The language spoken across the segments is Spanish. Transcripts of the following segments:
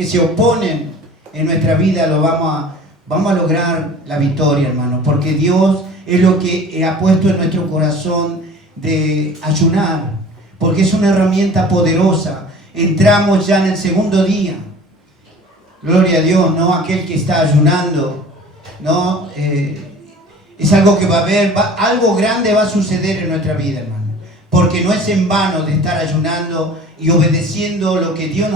que se oponen en nuestra vida, vamos a lograr la victoria, hermano, porque Dios es lo que ha puesto en nuestro corazón de ayunar, porque es una herramienta poderosa. Entramos ya en el segundo día. Gloria a Dios, ¿no? Aquel que está ayunando, ¿no? Es algo que va a haber, algo grande va a suceder en nuestra vida, hermano. Porque no es en vano de estar ayunando y obedeciendo lo que Dios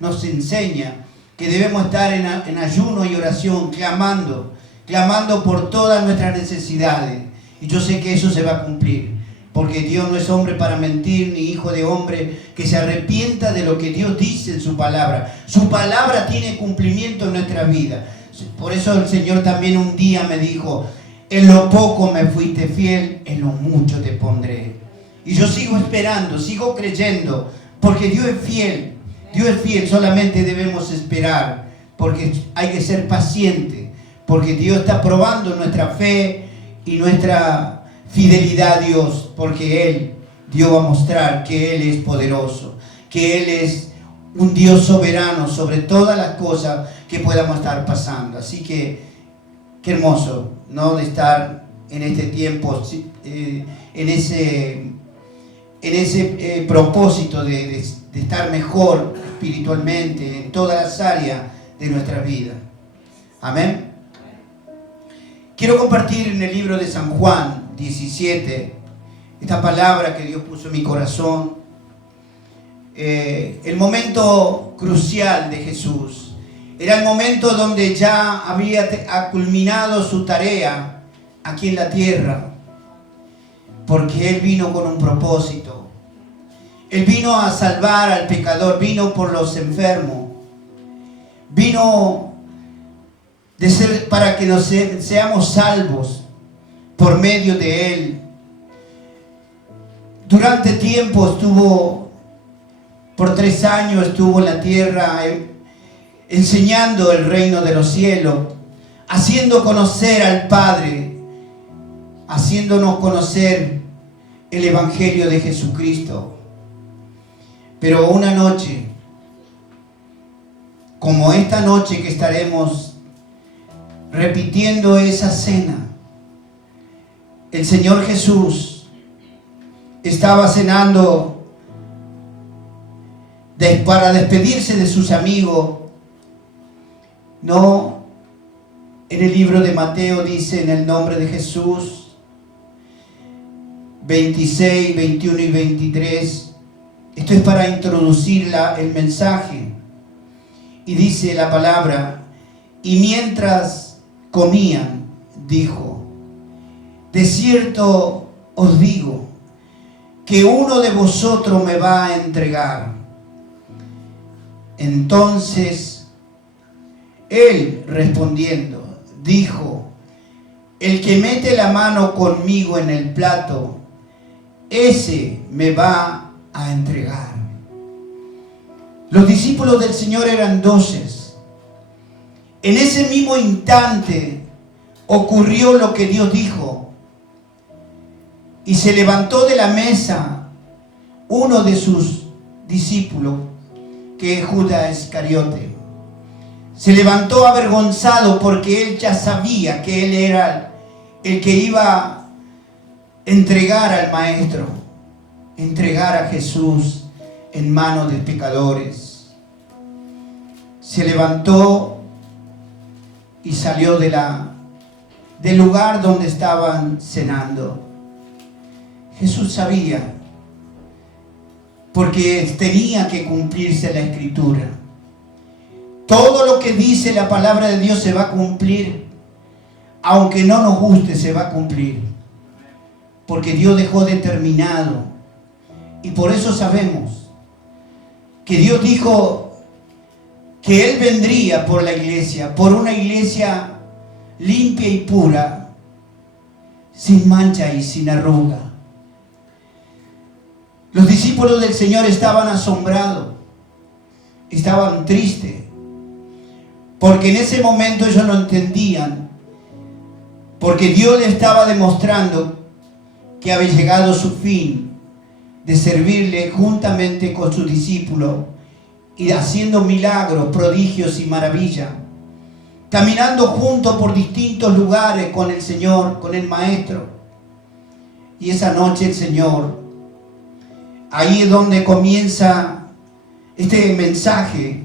nos enseña, que debemos estar en ayuno y oración, clamando por todas nuestras necesidades. Y yo sé que eso se va a cumplir, porque Dios no es hombre para mentir, ni hijo de hombre que se arrepienta de lo que Dios dice en su palabra. Su palabra tiene cumplimiento en nuestra vida. Por eso el Señor también un día me dijo: en lo poco me fuiste fiel, en lo mucho te pondré. Y yo sigo esperando, sigo creyendo, porque Dios es fiel. Dios es fiel, solamente debemos esperar, porque hay que ser paciente, porque Dios está probando nuestra fe y nuestra fidelidad a Dios, porque Dios va a mostrar que Él es poderoso, que Él es un Dios soberano sobre todas las cosas que podamos estar pasando. Así que, qué hermoso, ¿no? De estar en este tiempo, en ese propósito de estar mejor espiritualmente en todas las áreas de nuestra vida. Amén. Quiero compartir en el libro de San Juan 17 esta palabra que Dios puso en mi corazón. El momento crucial de Jesús era el momento donde ya había culminado su tarea aquí en la tierra, porque Él vino con un propósito. Él vino a salvar al pecador, vino por los enfermos, vino para que seamos salvos por medio de Él. Durante tiempo por 3 años estuvo en la tierra enseñando el reino de los cielos, haciendo conocer al Padre, haciéndonos conocer el Evangelio de Jesucristo. Pero una noche, como esta noche que estaremos repitiendo esa cena, el Señor Jesús estaba cenando para despedirse de sus amigos. No, en el libro de Mateo dice, en el nombre de Jesús, 26, 21 y 23. Esto es para introducir el mensaje. Y dice la palabra: y mientras comían, dijo: de cierto os digo, que uno de vosotros me va a entregar. Entonces, él respondiendo, dijo: el que mete la mano conmigo en el plato, ese me va a entregar. Los discípulos del Señor eran 12. En ese mismo instante ocurrió lo que Dios dijo, y se levantó de la mesa uno de sus discípulos, que es Judas Iscariote. Se levantó avergonzado porque él ya sabía que él era el que iba a entregar al Maestro, entregar a Jesús en manos de pecadores. Se levantó y salió del lugar donde estaban cenando. Jesús sabía, porque tenía que cumplirse la Escritura. Todo lo que dice la palabra de Dios se va a cumplir, aunque no nos guste, se va a cumplir, porque Dios dejó determinado. Y por eso sabemos que Dios dijo que Él vendría por la iglesia, por una iglesia limpia y pura, sin mancha y sin arruga. Los discípulos del Señor estaban asombrados, estaban tristes, porque en ese momento ellos no entendían, porque Dios le estaba demostrando que había llegado su fin de servirle juntamente con sus discípulos y haciendo milagros, prodigios y maravillas, caminando juntos por distintos lugares con el Señor, con el Maestro. Y esa noche el Señor, ahí es donde comienza este mensaje.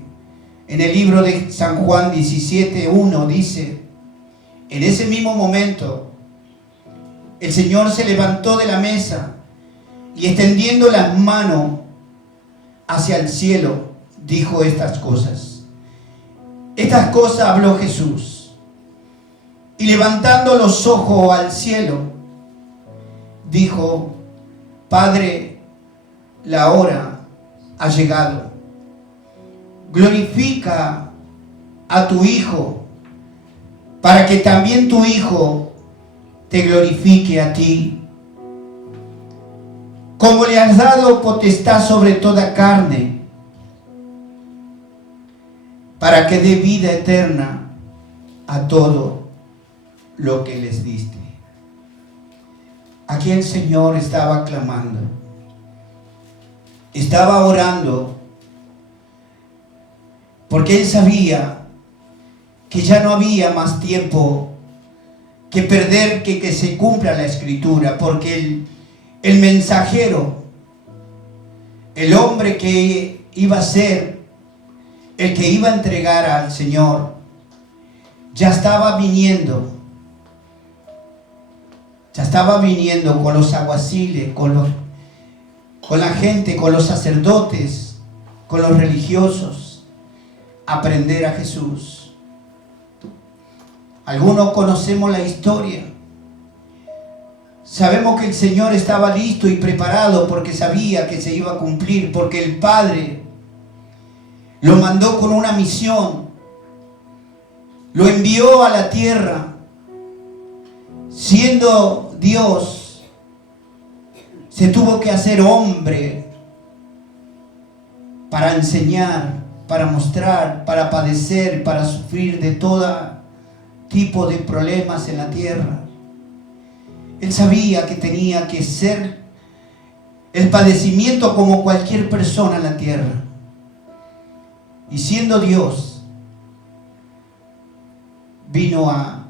En el libro de San Juan 17:1 dice: en ese mismo momento el Señor se levantó de la mesa y extendiendo las manos hacia el cielo, dijo estas cosas. Estas cosas habló Jesús. Y levantando los ojos al cielo, dijo: Padre, la hora ha llegado. Glorifica a tu Hijo, para que también tu Hijo te glorifique a ti. Como le has dado potestad sobre toda carne, para que dé vida eterna a todo lo que les diste. Aquí el Señor estaba clamando, estaba orando, porque Él sabía que ya no había más tiempo que perder, que se cumpla la Escritura, porque el mensajero, el hombre que iba a ser el que iba a entregar al Señor, ya estaba viniendo con los alguaciles, con la gente, con los sacerdotes, con los religiosos, a prender a Jesús. Algunos conocemos la historia. Sabemos que el Señor estaba listo y preparado porque sabía que se iba a cumplir, porque el Padre lo mandó con una misión, lo envió a la tierra. Siendo Dios, se tuvo que hacer hombre para enseñar, para mostrar, para padecer, para sufrir de todo tipo de problemas en la tierra. Él sabía que tenía que ser el padecimiento como cualquier persona en la tierra. Y siendo Dios, vino a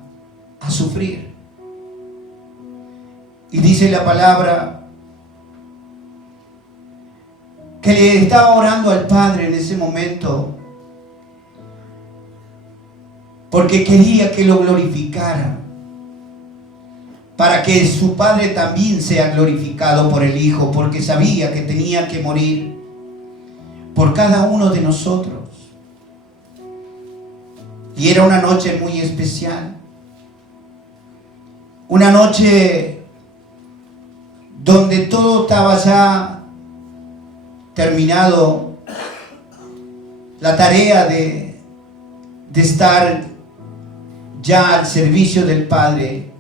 sufrir. Y dice la palabra que le estaba orando al Padre en ese momento, porque quería que lo glorificara, para que su Padre también sea glorificado por el Hijo, porque sabía que tenía que morir por cada uno de nosotros. Y era una noche muy especial, una noche donde todo estaba ya terminado, la tarea de estar ya al servicio del Padre,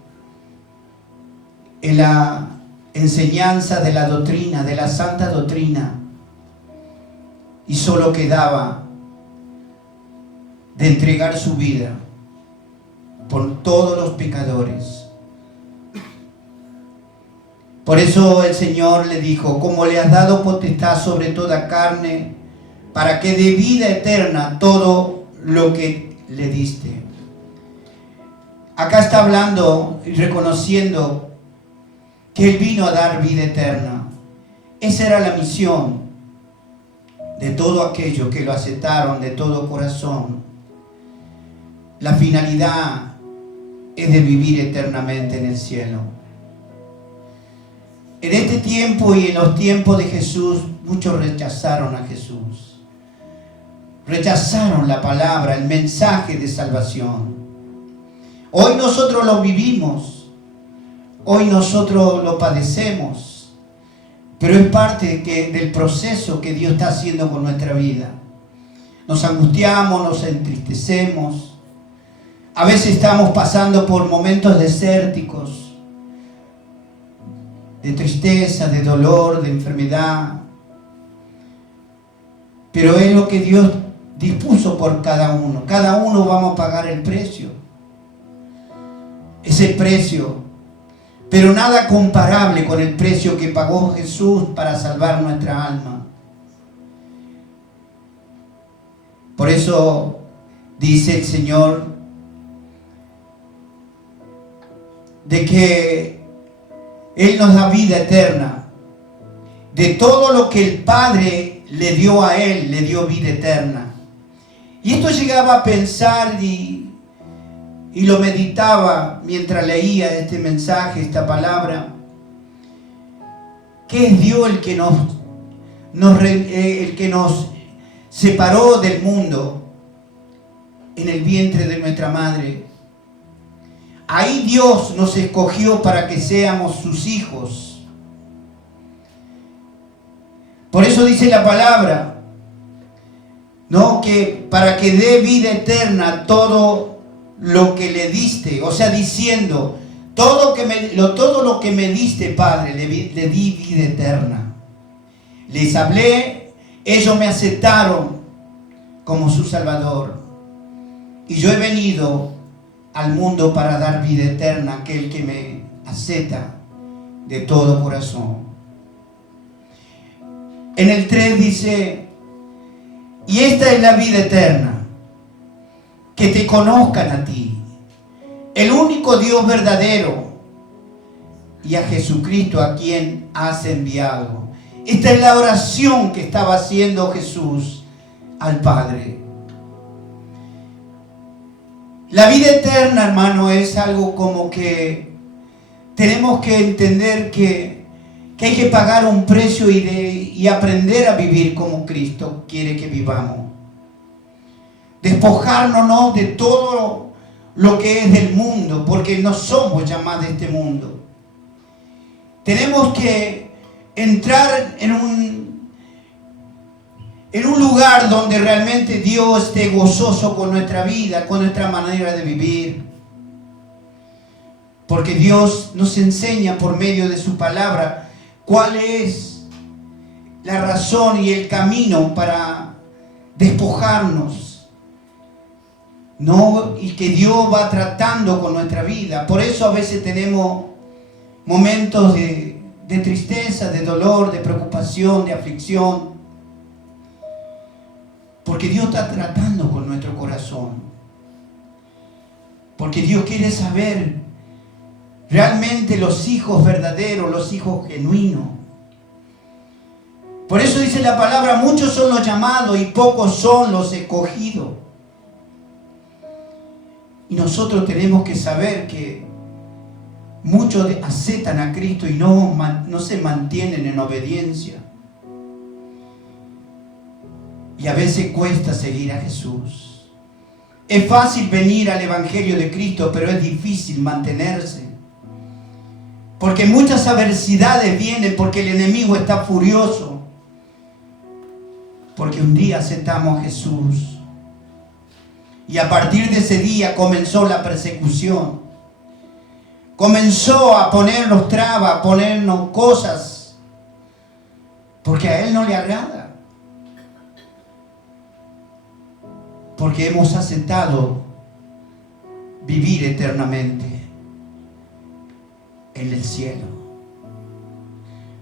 en la enseñanza de la doctrina, de la santa doctrina, y solo quedaba de entregar su vida por todos los pecadores. Por eso el Señor le dijo: como le has dado potestad sobre toda carne, para que dé vida eterna todo lo que le diste. Acá está hablando y reconociendo que Él vino a dar vida eterna. Esa era la misión de todo aquellos que lo aceptaron de todo corazón. La finalidad es de vivir eternamente en el cielo. En este tiempo y en los tiempos de Jesús, muchos rechazaron a Jesús. Rechazaron la palabra, el mensaje de salvación. Hoy nosotros lo vivimos. Hoy nosotros lo padecemos. Pero es parte del proceso que Dios está haciendo con nuestra vida. Nos angustiamos, nos entristecemos. A veces estamos pasando por momentos desérticos, de tristeza, de dolor, de enfermedad. Pero es lo que Dios dispuso por cada uno. Cada uno vamos a pagar el precio. Ese precio. Pero nada comparable con el precio que pagó Jesús para salvar nuestra alma. Por eso dice el Señor de que Él nos da vida eterna. De todo lo que el Padre le dio a Él, le dio vida eterna. Y esto llegaba a pensar y lo meditaba mientras leía este mensaje, esta palabra. ¿Qué es Dios el que nos separó del mundo en el vientre de nuestra madre? Ahí Dios nos escogió para que seamos sus hijos. Por eso dice la palabra, ¿no? Que para que dé vida eterna a todo lo que le diste. O sea, diciendo, todo lo que me diste, Padre, le di vida eterna. Les hablé, ellos me aceptaron como su Salvador. Y yo he venido al mundo para dar vida eterna a aquel que me acepta de todo corazón. En el 3 dice, y esta es la vida eterna, que te conozcan a ti, el único Dios verdadero, y a Jesucristo a quien has enviado. Esta es la oración que estaba haciendo Jesús al Padre. La vida eterna, hermano, es algo como que tenemos que entender que hay que pagar un precio y aprender a vivir como Cristo quiere que vivamos. Despojarnos de todo lo que es del mundo, porque no somos llamados de este mundo. Tenemos que entrar en un lugar donde realmente Dios esté gozoso con nuestra vida, con nuestra manera de vivir. Porque Dios nos enseña por medio de su palabra cuál es la razón y el camino para despojarnos, ¿no? Y que Dios va tratando con nuestra vida. Por eso a veces tenemos momentos de tristeza, de dolor, de preocupación, de aflicción. Porque Dios está tratando con nuestro corazón. Porque Dios quiere saber realmente los hijos verdaderos, los hijos genuinos. Por eso dice la palabra, muchos son los llamados y pocos son los escogidos. Y nosotros tenemos que saber que muchos aceptan a Cristo y no se mantienen en obediencia. Y a veces cuesta seguir a Jesús. Es fácil venir al Evangelio de Cristo, pero es difícil mantenerse. Porque muchas adversidades vienen porque el enemigo está furioso. Porque un día aceptamos a Jesús. Y a partir de ese día comenzó la persecución. Comenzó a ponernos trabas, a ponernos cosas. Porque a Él no le agrada. Porque hemos aceptado vivir eternamente en el cielo.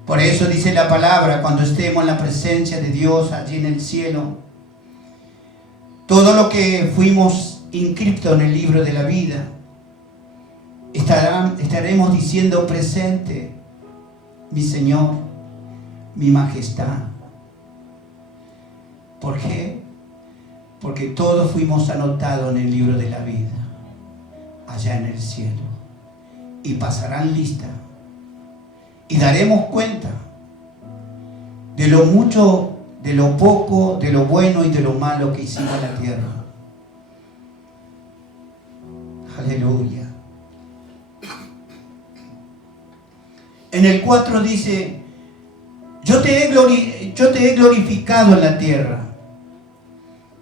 Por eso dice la palabra, cuando estemos en la presencia de Dios allí en el cielo, todo lo que fuimos inscritos en el libro de la vida, estaremos diciendo presente, mi Señor, mi majestad. ¿Por qué? Porque todos fuimos anotados en el libro de la vida, allá en el cielo. Y pasarán lista. Y daremos cuenta de lo mucho, de lo poco, de lo bueno y de lo malo que hicimos en la tierra. Aleluya. En el 4 dice, yo te he glorificado en la tierra.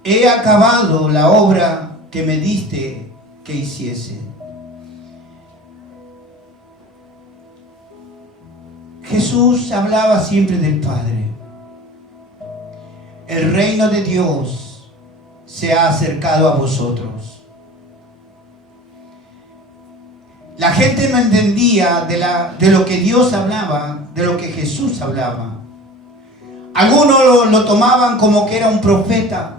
He acabado la obra que me diste que hiciese. Jesús hablaba siempre del Padre. El reino de Dios se ha acercado a vosotros. La gente no entendía de lo que Dios hablaba, de lo que Jesús hablaba. Algunos lo tomaban como que era un profeta.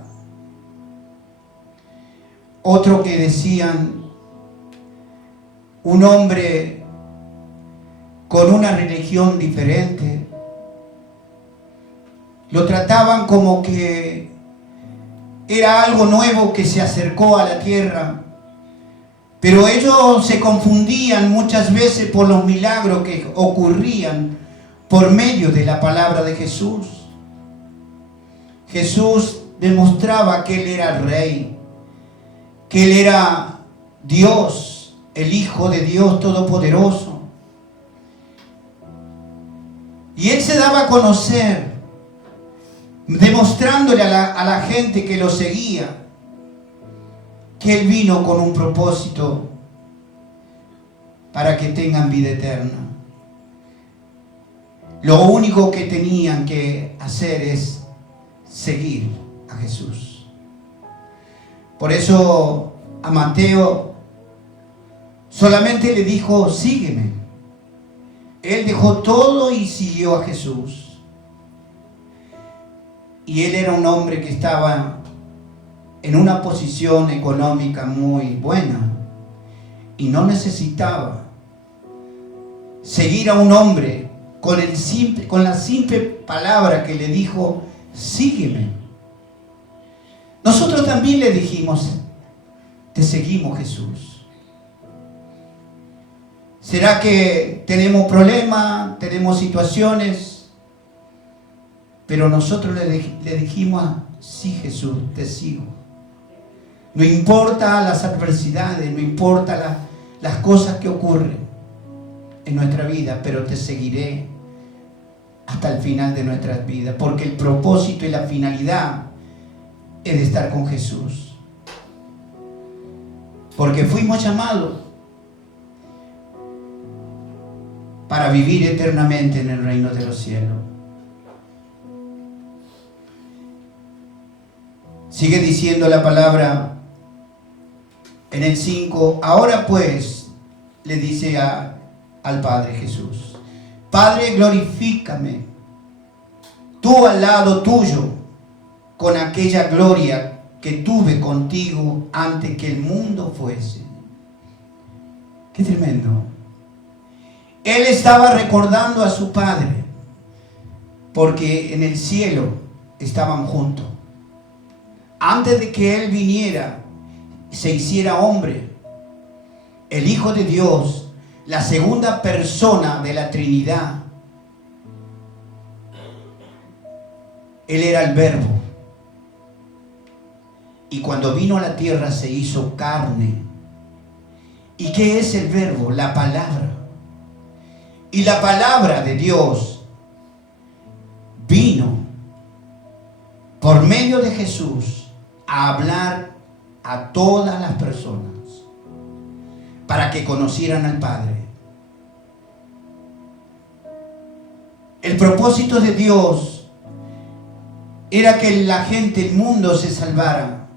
otro que decían, un hombre con una religión diferente. Lo trataban como que era algo nuevo que se acercó a la tierra. Pero ellos se confundían muchas veces por los milagros que ocurrían por medio de la palabra de Jesús. Jesús demostraba que Él era el Rey, que Él era Dios, el Hijo de Dios Todopoderoso. Y Él se daba a conocer, demostrándole a la gente que lo seguía, que Él vino con un propósito para que tengan vida eterna. Lo único que tenían que hacer es seguir a Jesús. Por eso a Mateo solamente le dijo, sígueme. Él dejó todo y siguió a Jesús. Y él era un hombre que estaba en una posición económica muy buena y no necesitaba seguir a un hombre con la simple palabra que le dijo, sígueme. Nosotros también le dijimos, te seguimos, Jesús. ¿Será que tenemos problemas, tenemos situaciones? Pero nosotros le dijimos, sí, Jesús, te sigo. No importa las adversidades, no importa las cosas que ocurren en nuestra vida, pero te seguiré hasta el final de nuestras vidas, porque el propósito y la finalidad es de estar con Jesús. Porque fuimos llamados para vivir eternamente en el reino de los cielos. Sigue diciendo la palabra en el 5, ahora pues, le dice al Padre Jesús, Padre, glorifícame tú al lado tuyo con aquella gloria que tuve contigo antes que el mundo fuese. Qué tremendo. Él estaba recordando a su Padre, porque en el cielo estaban juntos. Antes de que Él viniera, se hiciera hombre, el Hijo de Dios, la segunda persona de la Trinidad, Él era el Verbo. Y cuando vino a la tierra se hizo carne. ¿Y qué es el Verbo? La palabra. Y la palabra de Dios vino por medio de Jesús a hablar a todas las personas para que conocieran al Padre. El propósito de Dios era que la gente, el mundo se salvara.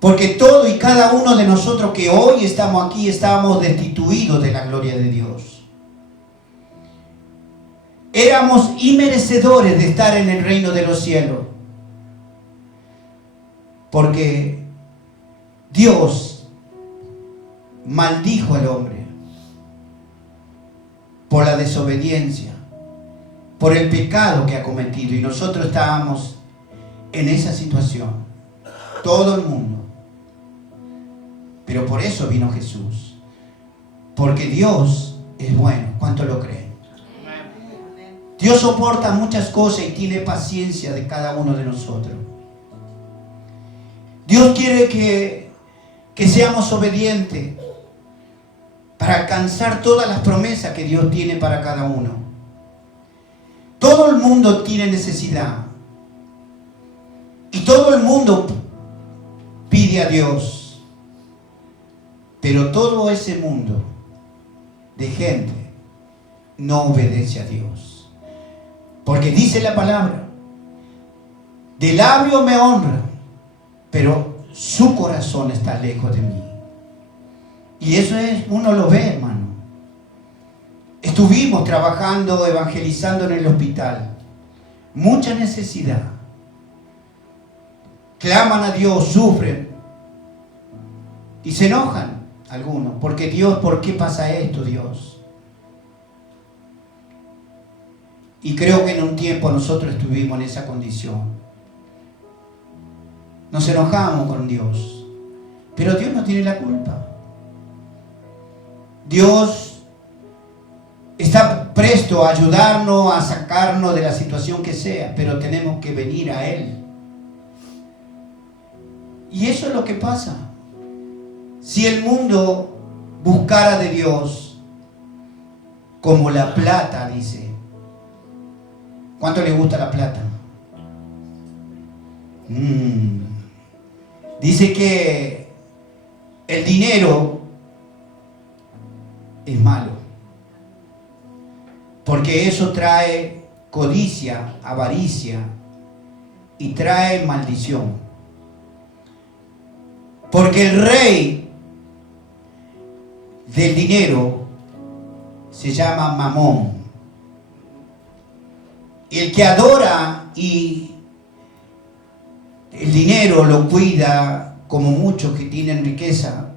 Porque todo y cada uno de nosotros que hoy estamos aquí estábamos destituidos de la gloria de Dios. Éramos inmerecedores de estar en el reino de los cielos. Porque Dios maldijo al hombre por la desobediencia, por el pecado que ha cometido. Y nosotros estábamos en esa situación. Todo el mundo. Pero por eso vino Jesús. Porque Dios es bueno. ¿Cuánto lo creen? Dios soporta muchas cosas y tiene paciencia de cada uno de nosotros. Dios quiere que seamos obedientes para alcanzar todas las promesas que Dios tiene para cada uno. Todo el mundo tiene necesidad. Y todo el mundo pide a Dios. Pero todo ese mundo de gente no obedece a Dios. Porque dice la palabra, de labio me honra, pero su corazón está lejos de mí. Y eso es, uno lo ve, hermano. Estuvimos trabajando, evangelizando en el hospital. Mucha necesidad. Claman a Dios, sufren. Y se enojan algunos, porque Dios, ¿por qué pasa esto, Dios? Y creo que en un tiempo nosotros estuvimos en esa condición. Nos enojamos con Dios, pero Dios no tiene la culpa. Dios está presto a ayudarnos, a sacarnos de la situación que sea, pero tenemos que venir a Él. Y eso es lo que pasa. Si el mundo buscara de Dios como la plata, dice. ¿Cuánto le gusta la plata? Dice que el dinero es malo, porque eso trae codicia, avaricia y trae maldición. Porque el rey del dinero se llama Mamón. Y el que adora y el dinero lo cuida, como muchos que tienen riqueza,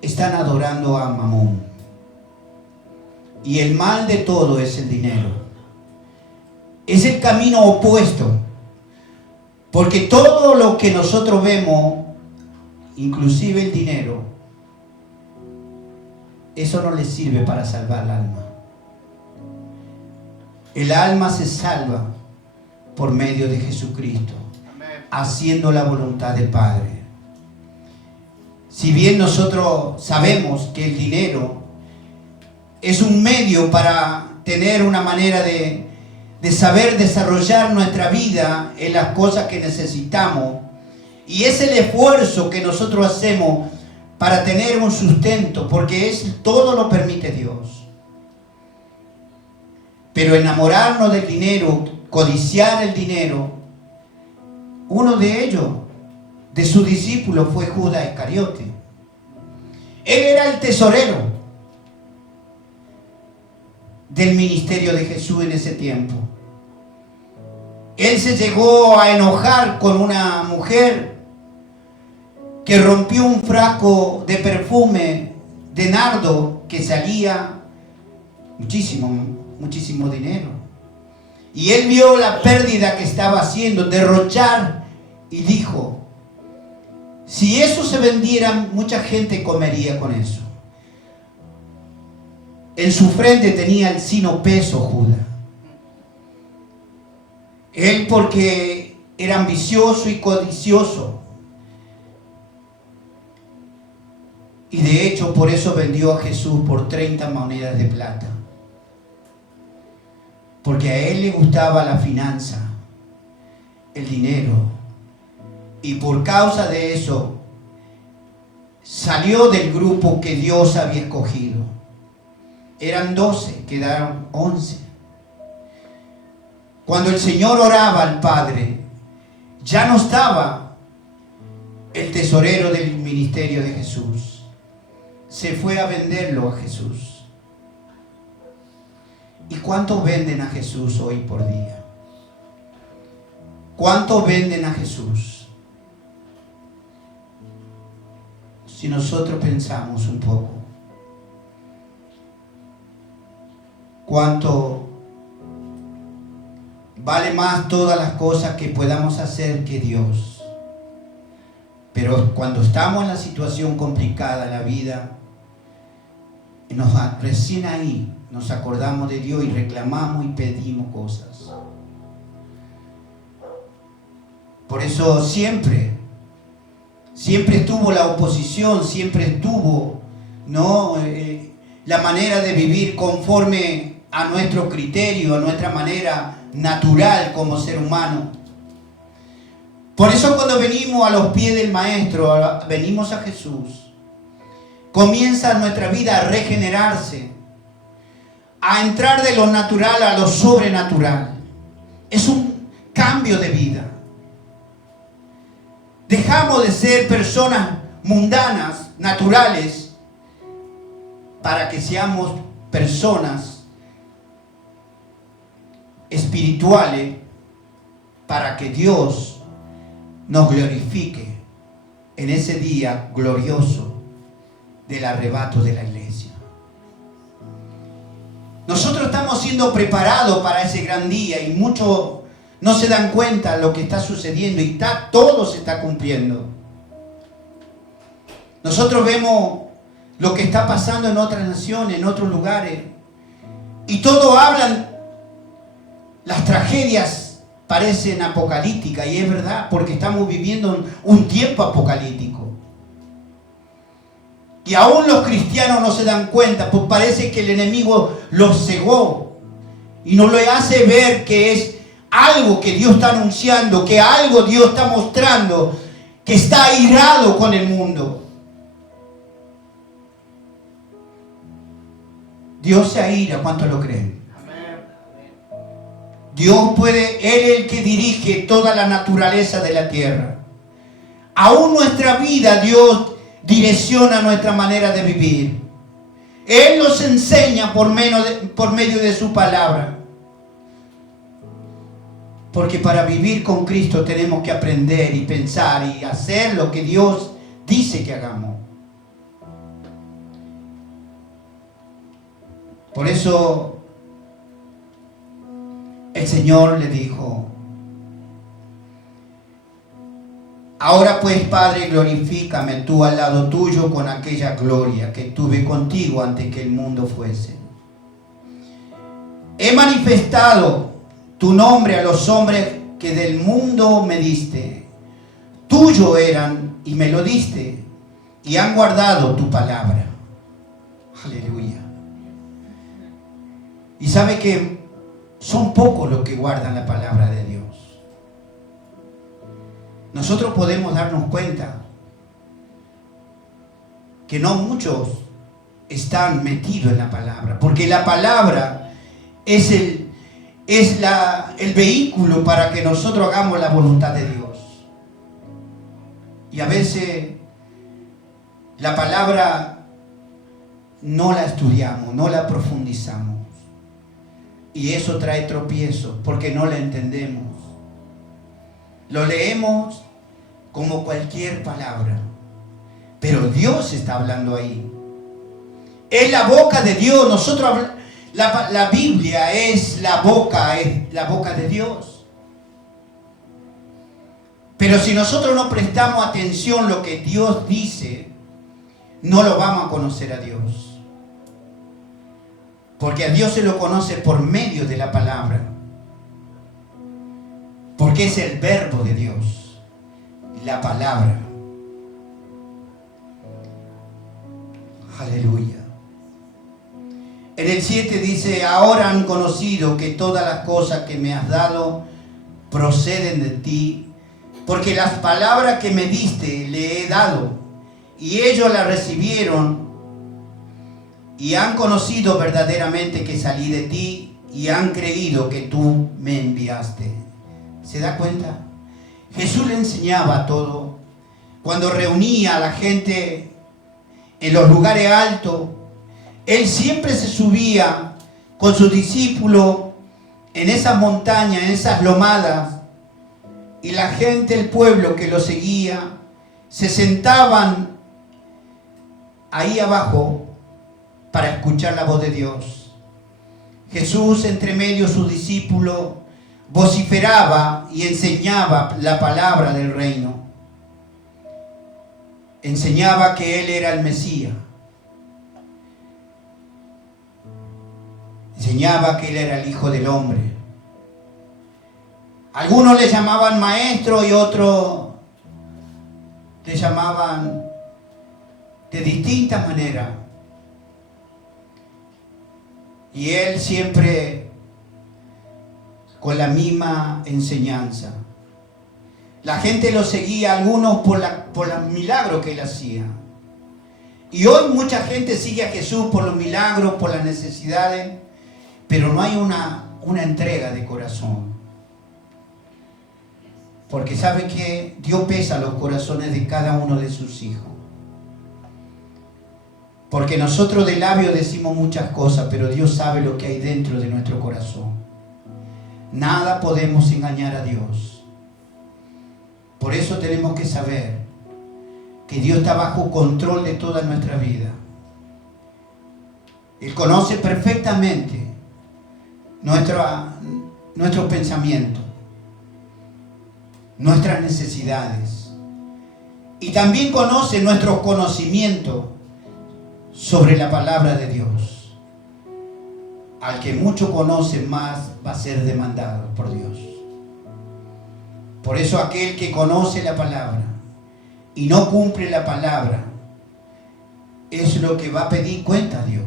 están adorando a Mamón. Y el mal de todo es el dinero. Es el camino opuesto. Porque todo lo que nosotros vemos, inclusive el dinero, eso no le sirve para salvar el alma. El alma se salva por medio de Jesucristo, haciendo la voluntad del Padre. Si bien nosotros sabemos que el dinero es un medio para tener una manera de saber desarrollar nuestra vida en las cosas que necesitamos, y es el esfuerzo que nosotros hacemos para tener un sustento, porque todo lo permite Dios. Pero enamorarnos del dinero, codiciar el dinero, uno de ellos, de sus discípulos, fue Judas Iscariote. Él era el tesorero del ministerio de Jesús en ese tiempo. Él se llegó a enojar con una mujer que rompió un frasco de perfume de nardo que salía muchísimo dinero. Y él vio la pérdida que estaba haciendo, derrochar, y dijo: si eso se vendiera, mucha gente comería con eso. En su frente tenía el sino peso Judas. Él, porque era ambicioso y codicioso, y de hecho por eso vendió a Jesús por 30 monedas de plata. Porque a él le gustaba la finanza, el dinero. Y por causa de eso, salió del grupo que Dios había escogido. Eran 12, quedaron 11. Cuando el Señor oraba al Padre, ya no estaba el tesorero del ministerio de Jesús. Se fue a venderlo a Jesús. ¿Y cuántos venden a Jesús hoy por día? ¿Cuántos venden a Jesús? Si nosotros pensamos un poco, ¿cuánto vale más todas las cosas que podamos hacer que Dios? Pero cuando estamos en la situación complicada de la vida, recién ahí nos acordamos de Dios y reclamamos y pedimos cosas. Por eso siempre estuvo la oposición, siempre estuvo, ¿no?, la manera de vivir conforme a nuestro criterio, a nuestra manera natural como ser humano. Por eso cuando venimos a los pies del Maestro, venimos a Jesús, comienza nuestra vida a regenerarse, a entrar de lo natural a lo sobrenatural. Es un cambio de vida. Dejamos de ser personas mundanas, naturales, para que seamos personas espirituales, para que Dios nos glorifique en ese día glorioso del arrebato de la iglesia. Nosotros estamos siendo preparados para ese gran día y muchos no se dan cuenta de lo que está sucediendo y todo se está cumpliendo. Nosotros vemos lo que está pasando en otras naciones, en otros lugares, y todos hablan, las tragedias parecen apocalípticas, y es verdad, porque estamos viviendo un tiempo apocalíptico. Y aún los cristianos no se dan cuenta, pues parece que el enemigo los cegó y no le hace ver que es algo que Dios está anunciando, que algo Dios está mostrando, que está airado con el mundo. Dios se aira, ¿cuántos lo creen? Dios puede, Él es el que dirige toda la naturaleza de la tierra. Aún nuestra vida, Dios direcciona nuestra manera de vivir. Él nos enseña por medio de su palabra. Porque para vivir con Cristo tenemos que aprender y pensar y hacer lo que Dios dice que hagamos. Por eso el Señor le dijo: ahora pues, Padre, glorifícame tú al lado tuyo con aquella gloria que tuve contigo antes que el mundo fuese. He manifestado tu nombre a los hombres que del mundo me diste. Tuyo eran y me lo diste, y han guardado tu palabra. Aleluya. Y sabe que son pocos los que guardan la palabra de Dios. Nosotros podemos darnos cuenta que no muchos están metidos en la palabra, porque la palabra es el vehículo para que nosotros hagamos la voluntad de Dios. Y a veces la palabra no la estudiamos, no la profundizamos. Y eso trae tropiezos porque no la entendemos. Lo leemos como cualquier palabra, pero Dios está hablando ahí. Es la boca de Dios. Nosotros la Biblia es la boca de Dios. Pero si nosotros no prestamos atención a lo que Dios dice, no lo vamos a conocer a Dios. Porque a Dios se lo conoce por medio de la palabra. Porque es el verbo de Dios, la palabra. Aleluya. En el 7 dice: ahora han conocido que todas las cosas que me has dado proceden de ti, porque las palabras que me diste le he dado, y ellos las recibieron, y han conocido verdaderamente que salí de ti, y han creído que tú me enviaste. ¿Se da cuenta? Jesús le enseñaba todo. Cuando reunía a la gente en los lugares altos, Él siempre se subía con sus discípulos en esas montañas, en esas lomadas, y la gente, el pueblo que lo seguía, se sentaban ahí abajo para escuchar la voz de Dios. Jesús, entre medio de sus discípulos, vociferaba y enseñaba la palabra del reino. Enseñaba que Él era el Mesías. Enseñaba que Él era el Hijo del Hombre. Algunos le llamaban maestro y otros le llamaban de distintas maneras. Y Él siempre con la misma enseñanza. La gente lo seguía, algunos por los milagros que Él hacía. Y hoy mucha gente sigue a Jesús por los milagros, por las necesidades, pero no hay una entrega de corazón. Porque sabe que Dios pesa los corazones de cada uno de sus hijos. Porque nosotros de labios decimos muchas cosas, pero Dios sabe lo que hay dentro de nuestro corazón. Nada podemos engañar a Dios. Por eso tenemos que saber que Dios está bajo control de toda nuestra vida. Él conoce perfectamente nuestro pensamiento, nuestras necesidades, y también conoce nuestro conocimiento sobre la palabra de Dios. Al que mucho conoce, más va a ser demandado por Dios. Por eso aquel que conoce la palabra y no cumple la palabra es lo que va a pedir cuenta a Dios,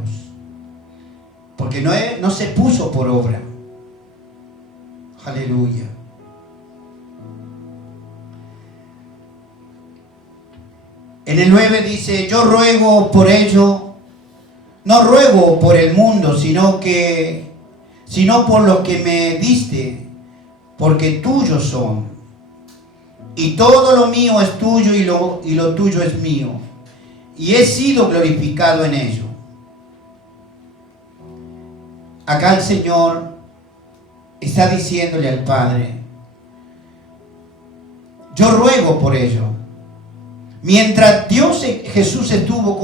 porque no se puso por obra. Aleluya. En el 9 dice: yo ruego por ello, no ruego por el mundo, sino por lo que me diste, porque tuyos son. Y todo lo mío es tuyo y lo tuyo es mío. Y he sido glorificado en ello. Acá el Señor está diciéndole al Padre: yo ruego por ello. Mientras Jesús estuvo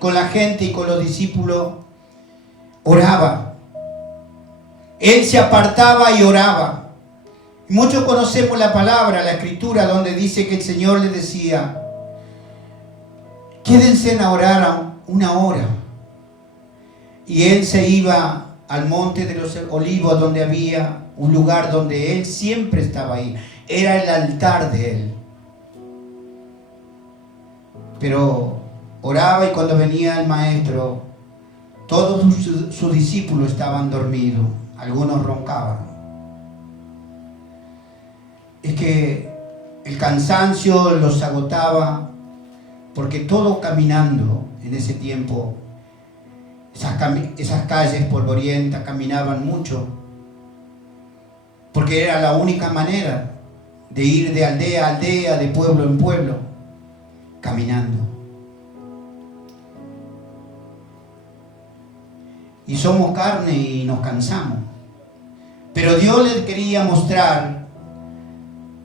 con la gente y con los discípulos, oraba. Él se apartaba y oraba. Muchos conocemos la palabra, la escritura, donde dice que el Señor le decía: quédense a orar una hora. Y Él se iba al monte de los olivos, donde había un lugar donde Él siempre estaba ahí. Era el altar de Él. Pero oraba, y cuando venía el maestro, todos sus discípulos estaban dormidos, algunos roncaban. Es que el cansancio los agotaba, porque todos caminando en ese tiempo, esas calles polvorientas, caminaban mucho, porque era la única manera de ir de aldea a aldea, de pueblo en pueblo, caminando. Y somos carne y nos cansamos. Pero Dios les quería mostrar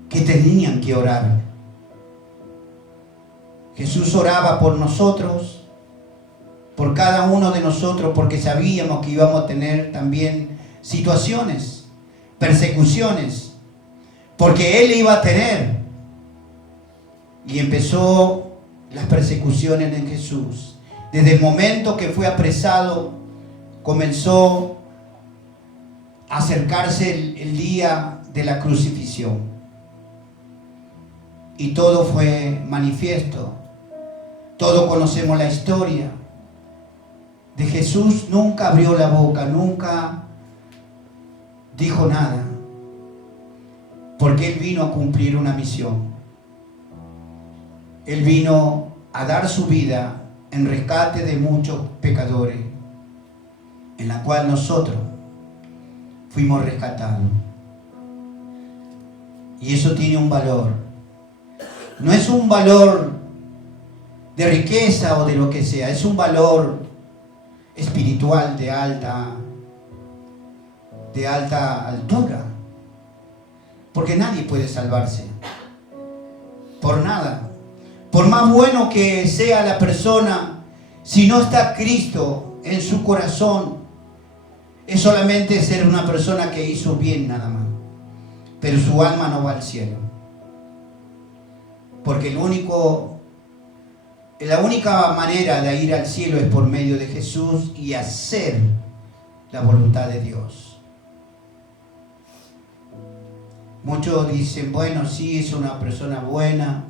que tenían que orar. Jesús oraba por nosotros, por cada uno de nosotros, porque sabíamos que íbamos a tener también situaciones, persecuciones, porque Él iba a tener. Y empezó las persecuciones en Jesús. Desde el momento que fue apresado, comenzó a acercarse el día de la crucifixión. Y todo fue manifiesto. Todos conocemos la historia de Jesús. Nunca abrió la boca, nunca dijo nada, porque Él vino a cumplir una misión. Él vino a dar su vida en rescate de muchos pecadores, en la cual nosotros fuimos rescatados. Y eso tiene un valor. No es un valor de riqueza o de lo que sea, es un valor espiritual de alta altura. Porque nadie puede salvarse por nada. Por más bueno que sea la persona, si no está Cristo en su corazón, es solamente ser una persona que hizo bien nada más. Pero su alma no va al cielo. Porque la única manera de ir al cielo es por medio de Jesús y hacer la voluntad de Dios. Muchos dicen: bueno, sí, es una persona buena,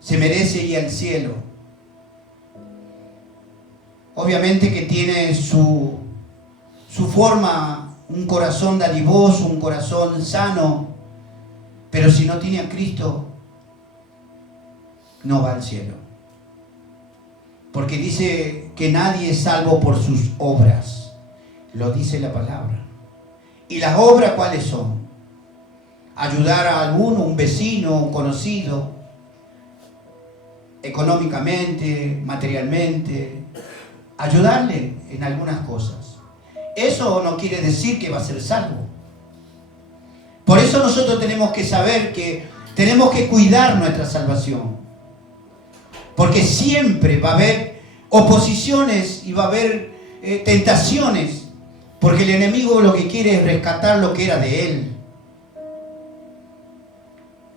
se merece ir al cielo. Obviamente que tiene su forma, un corazón dadivoso, un corazón sano, pero si no tiene a Cristo, no va al cielo. Porque dice que nadie es salvo por sus obras. Lo dice la palabra. ¿Y las obras cuáles son? Ayudar a alguno, un vecino, un conocido, económicamente, materialmente, ayudarle en algunas cosas. Eso no quiere decir que va a ser salvo. Por eso nosotros tenemos que saber que tenemos que cuidar nuestra salvación. Porque siempre va a haber oposiciones y va a haber tentaciones. Porque el enemigo lo que quiere es rescatar lo que era de él.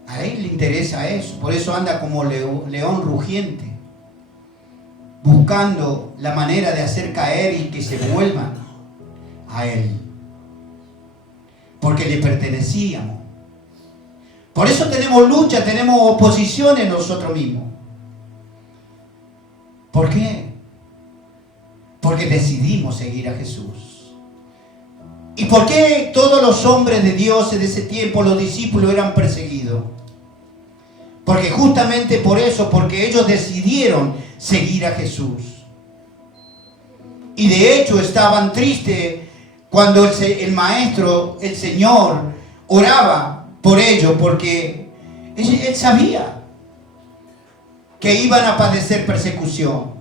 A él le interesa eso. Por eso anda como león rugiente, buscando la manera de hacer caer y que se vuelvan a él. Porque le pertenecíamos. Por eso tenemos lucha, tenemos oposición en nosotros mismos. ¿Por qué? Porque decidimos seguir a Jesús. ¿Y por qué todos los hombres de Dios en ese tiempo, los discípulos, eran perseguidos? Porque justamente por eso, porque ellos decidieron seguir a Jesús. Y de hecho estaban tristes cuando el maestro, el Señor, oraba por ellos, porque él sabía que iban a padecer persecución.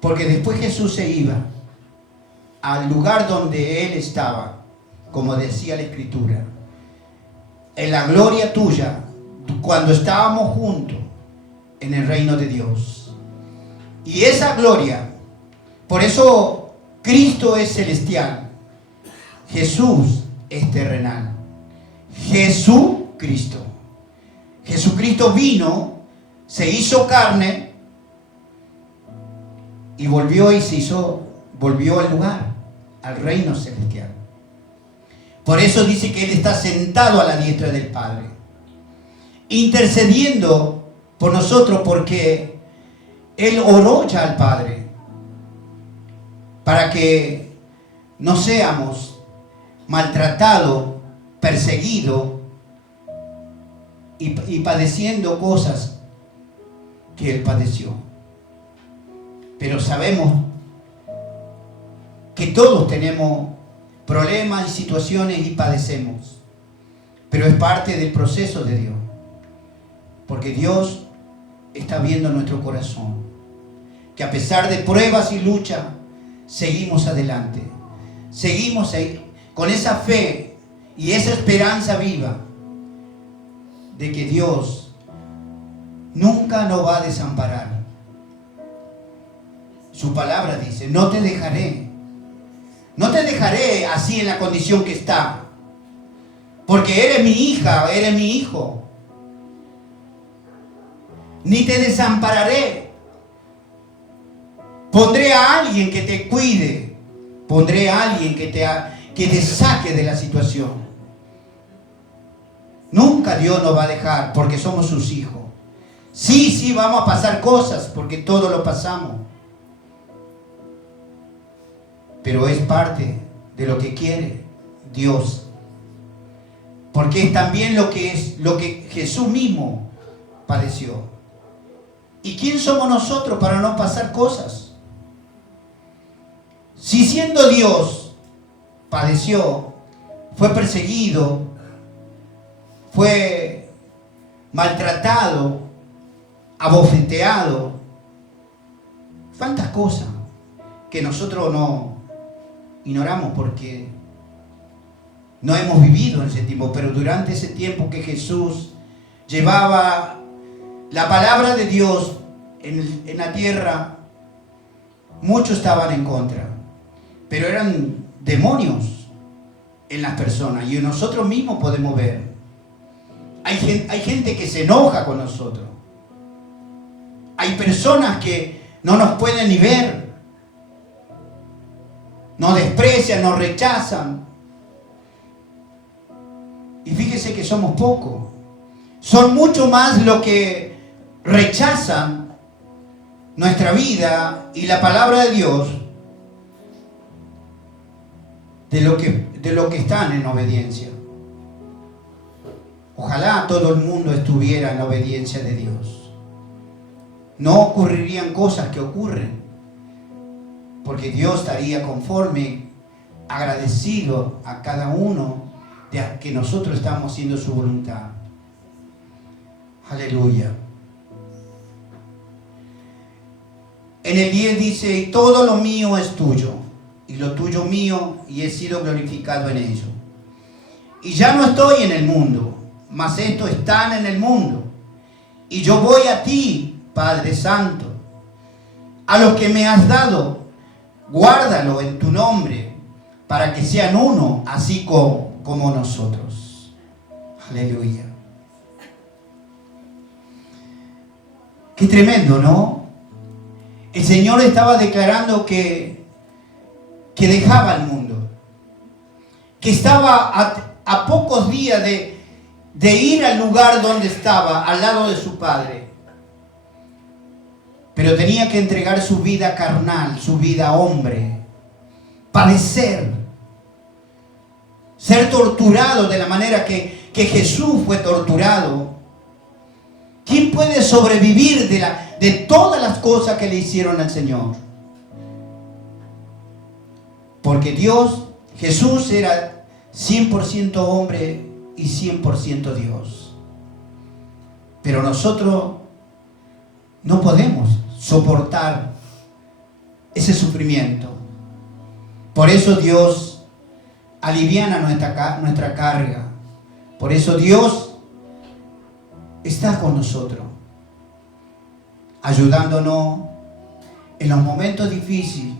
Porque después Jesús se iba al lugar donde Él estaba, como decía la Escritura, en la gloria tuya, cuando estábamos juntos en el reino de Dios. Y esa gloria, por eso Cristo es celestial, Jesús es terrenal. Jesucristo vino, se hizo carne y volvió al lugar, al reino celestial. Por eso dice que Él está sentado a la diestra del Padre, intercediendo por nosotros, porque Él oró ya al Padre para que no seamos maltratados, perseguidos y padeciendo cosas que Él padeció. Pero sabemos que todos tenemos problemas y situaciones y padecemos, pero es parte del proceso de Dios, porque Dios está viendo nuestro corazón, que a pesar de pruebas y lucha, seguimos adelante, seguimos ahí, con esa fe y esa esperanza viva de que Dios nunca nos va a desamparar. Su palabra dice: no te dejaré así en la condición que está, porque eres mi hija, eres mi hijo. Ni te desampararé. Pondré a alguien que te cuide, pondré a alguien que te saque de la situación. Nunca Dios nos va a dejar, porque somos sus hijos. Sí, vamos a pasar cosas, porque todos lo pasamos, pero es parte de lo que quiere Dios, porque es también lo que Jesús mismo padeció. ¿Y quién somos nosotros para no pasar cosas? Si siendo Dios padeció, fue perseguido, fue maltratado, abofeteado, cuántas cosas que nosotros no ignoramos porque no hemos vivido en ese tiempo. Pero durante ese tiempo que Jesús llevaba la palabra de Dios en la tierra, muchos estaban en contra, pero eran demonios en las personas, y nosotros mismos podemos ver. Hay gente que se enoja con nosotros, hay personas que no nos pueden ni ver, nos desprecian, nos rechazan. Y fíjese que somos pocos. Son mucho más los que rechazan nuestra vida y la palabra de Dios de lo que están en obediencia. Ojalá todo el mundo estuviera en la obediencia de Dios. No ocurrirían cosas que ocurren, porque Dios estaría conforme, agradecido a cada uno de que nosotros estamos haciendo su voluntad. Aleluya. En el 10 dice: y todo lo mío es tuyo, y lo tuyo mío, y he sido glorificado en ello. Y ya no estoy en el mundo, mas estos están en el mundo, y yo voy a ti, Padre Santo. A los que me has dado, guárdalo en tu nombre, para que sean uno, así como nosotros. Aleluya. Qué tremendo, ¿no? El Señor estaba declarando que dejaba el mundo, que estaba a pocos días de ir al lugar donde estaba, al lado de su Padre. Pero tenía que entregar su vida carnal, su vida hombre, padecer, ser torturado de la manera que Jesús fue torturado. ¿Quién puede sobrevivir de todas las cosas que le hicieron al Señor? Porque Jesús era 100% hombre y 100% Dios. Pero nosotros no podemos soportar ese sufrimiento. Por eso Dios aliviana nuestra carga. Por eso Dios está con nosotros, ayudándonos en los momentos difíciles,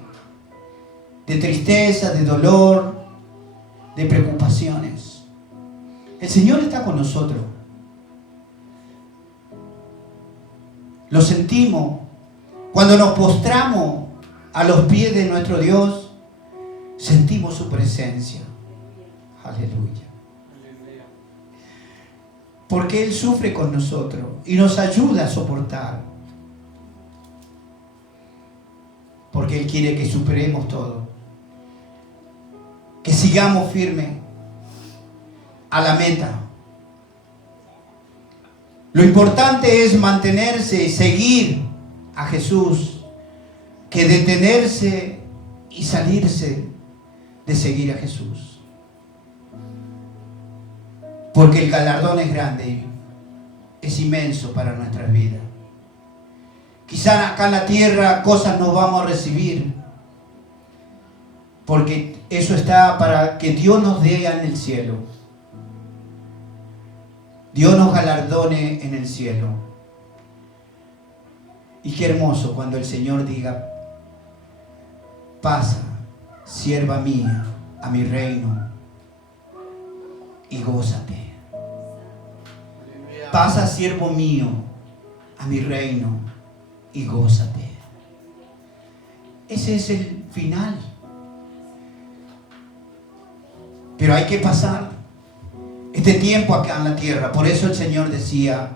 de tristeza, de dolor, de preocupaciones. El Señor está con nosotros. Lo sentimos cuando nos postramos a los pies de nuestro Dios. Sentimos su presencia. Aleluya. Porque Él sufre con nosotros y nos ayuda a soportar. Porque Él quiere que superemos todo. Que sigamos firmes a la meta. Lo importante es mantenerse y seguir a Jesús, que detenerse y salirse de seguir a Jesús. Porque el galardón es grande, es inmenso para nuestras vidas. Quizás acá en la tierra cosas no vamos a recibir, porque eso está para que Dios nos dé en el cielo. Dios nos galardone en el cielo. Y qué hermoso cuando el Señor diga: pasa, sierva mía, a mi reino y gózate. Pasa, siervo mío, a mi reino y gózate. Ese es el final. Pero hay que pasar este tiempo acá en la tierra. Por eso el Señor decía: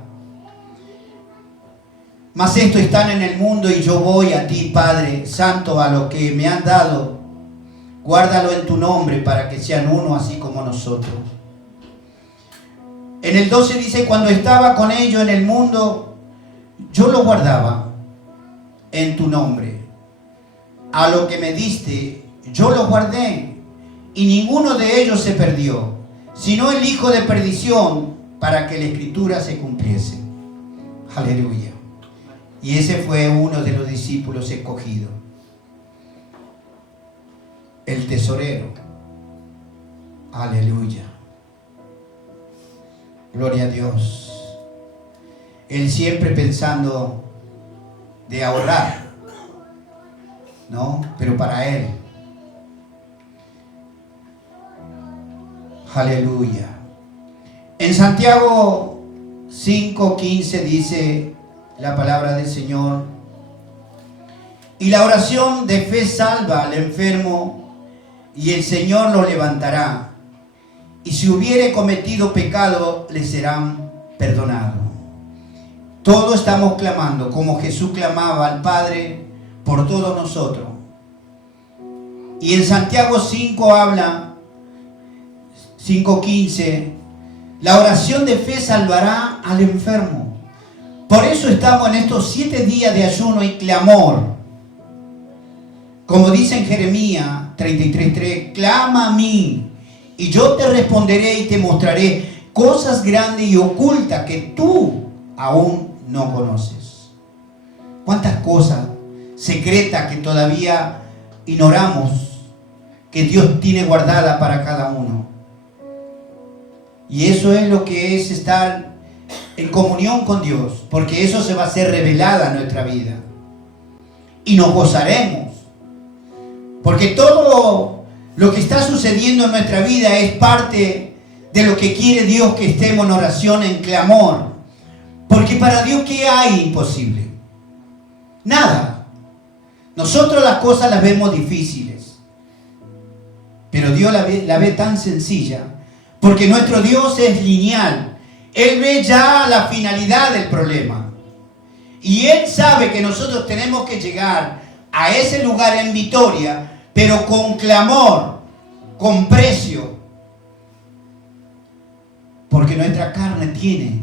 mas esto están en el mundo y yo voy a ti, Padre Santo, a lo que me han dado. Guárdalo en tu nombre para que sean uno así como nosotros. En el 12 dice: cuando estaba con ellos en el mundo, yo lo guardaba en tu nombre. A lo que me diste, yo lo guardé, y ninguno de ellos se perdió, sino el hijo de perdición, para que la escritura se cumpliese. Aleluya. Y ese fue uno de los discípulos escogidos, el tesorero. Aleluya. Gloria a Dios. Él siempre pensando de ahorrar, ¿no? Pero para Él. Aleluya. En Santiago 5:15 dice la palabra del Señor: y la oración de fe salva al enfermo, y el Señor lo levantará, y si hubiere cometido pecado, le serán perdonados. Todos estamos clamando, como Jesús clamaba al Padre por todos nosotros. Y en Santiago 5 habla, 5:15, la oración de fe salvará al enfermo. Por eso estamos en estos 7 días de ayuno y clamor. Como dice en Jeremías 33:3, clama a mí, y yo te responderé y te mostraré cosas grandes y ocultas que tú aún no conoces. ¿Cuántas cosas secretas que todavía ignoramos que Dios tiene guardada para cada uno? Y eso es lo que es estar en comunión con Dios, porque eso se va a hacer revelada en nuestra vida. Y nos gozaremos, porque todo lo que está sucediendo en nuestra vida es parte de lo que quiere Dios, que estemos en oración, en clamor. Porque para Dios, ¿qué hay imposible? Nada. Nosotros las cosas las vemos difíciles, pero Dios la ve tan sencilla, porque nuestro Dios es lineal. Él ve ya la finalidad del problema. Y Él sabe que nosotros tenemos que llegar a ese lugar en victoria, pero con clamor, con precio. Porque nuestra carne tiene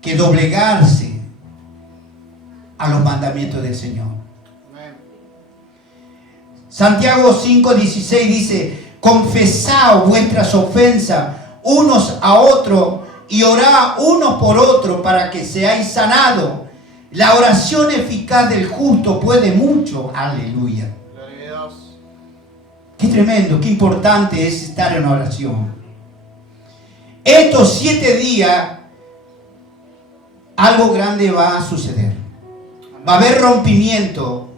que doblegarse a los mandamientos del Señor. Santiago 5:16 dice: confesaos vuestras ofensas unos a otros y orad unos por otros para que seáis sanados. La oración eficaz del justo puede mucho. Aleluya. Gloria a Dios. Qué tremendo, qué importante es estar en oración. Estos 7 días, algo grande va a suceder. Va a haber rompimiento.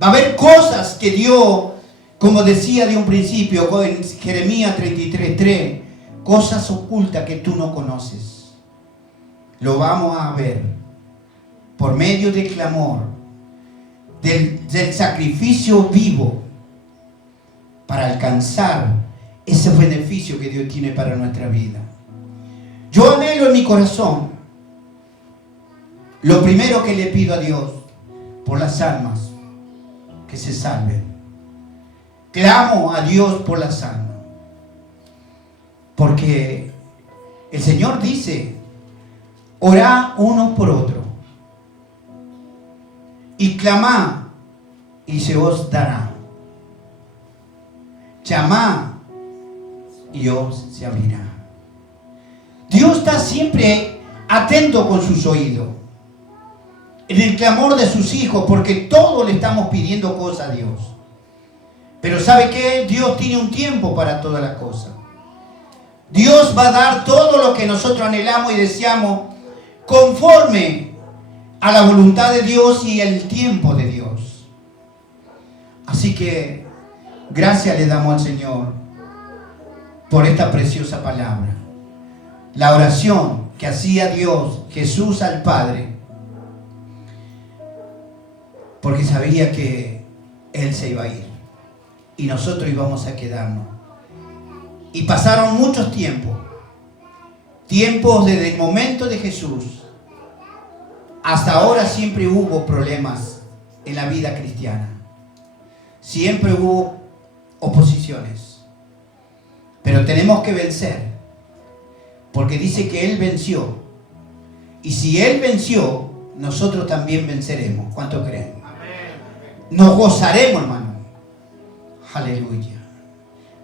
Va a haber cosas que Dios, como decía de un principio en Jeremías 33:3, cosas ocultas que tú no conoces. Lo vamos a ver por medio del clamor, del sacrificio vivo, para alcanzar ese beneficio que Dios tiene para nuestra vida. Yo anhelo en mi corazón, lo primero que le pido a Dios, por las almas que se salven. Clamo a Dios por las almas, porque el Señor dice: orad uno por otro y clamad y se os dará. Llamad y os se abrirá. Dios está siempre atento con sus oídos en el clamor de sus hijos, porque todos le estamos pidiendo cosas a Dios. Pero ¿sabe qué? Dios tiene un tiempo para todas las cosas. Dios va a dar todo lo que nosotros anhelamos y deseamos conforme a la voluntad de Dios y el tiempo de Dios. Así que gracias le damos al Señor por esta preciosa palabra. La oración que hacía Dios, Jesús al Padre, porque sabía que Él se iba a ir y nosotros íbamos a quedarnos. Y pasaron muchos tiempos desde el momento de Jesús hasta ahora. Siempre hubo problemas en la vida cristiana, siempre hubo oposiciones, pero tenemos que vencer, porque dice que Él venció, y si Él venció, nosotros también venceremos. ¿Cuánto creen? Nos gozaremos, hermano. Aleluya.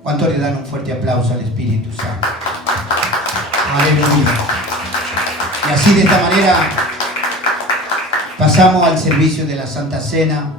¿Cuánto le dan un fuerte aplauso al Espíritu Santo? Aleluya. Y así, de esta manera, pasamos al servicio de la Santa Cena.